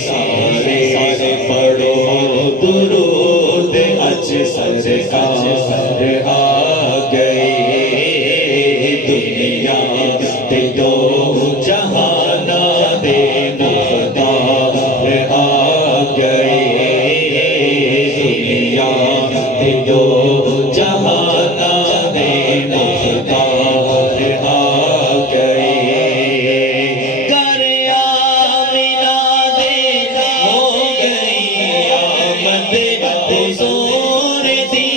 سارے پڑھو درود اج سرکار آ گئے دنیا تے دو جہانا دے مختار آ گئے دنیا تے دو جہانا دے مختار آ گئے حضور دی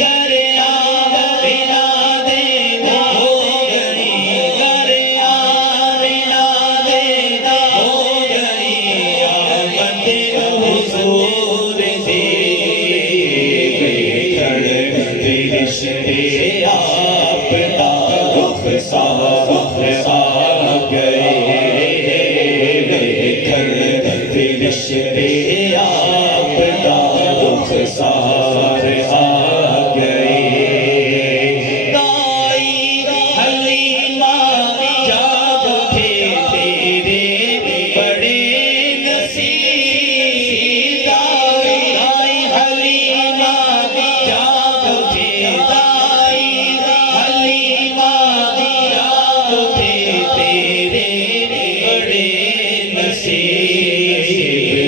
گھر آمینہ دے ہو گئی گھر آمینہ دے ہو گئی آمد حضور دی فرشتے آپ کا رخسار آ گئے فرشتے سار آ گئے دائی حلیمہ جب تھے تیرے بڑے نصیب دائی حلیمہ جب تھے دائی حلیمہ جب تھے تیرے بڑے نصیب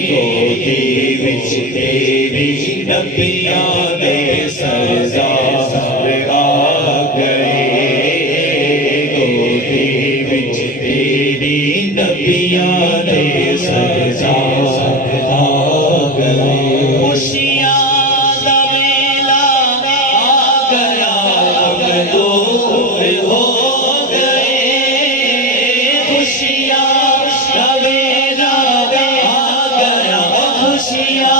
گودی وچ تیری نبیاں دے سردار آ گئے گودی وچ تیری نبیاں دے سردار آ گئے خوشیاں دا ویلا آ گیا مغلوب ہو گئے خوشیاں دا ویلا آ گیا خوشیاں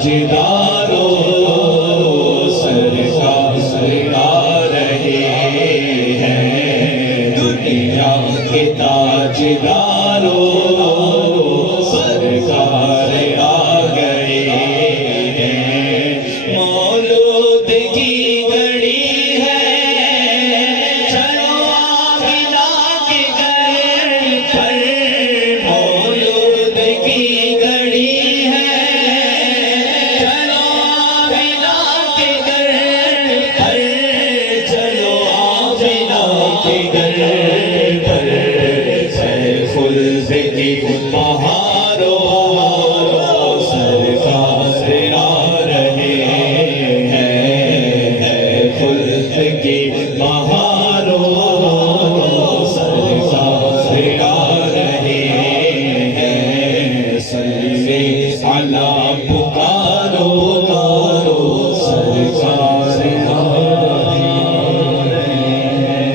تاجدار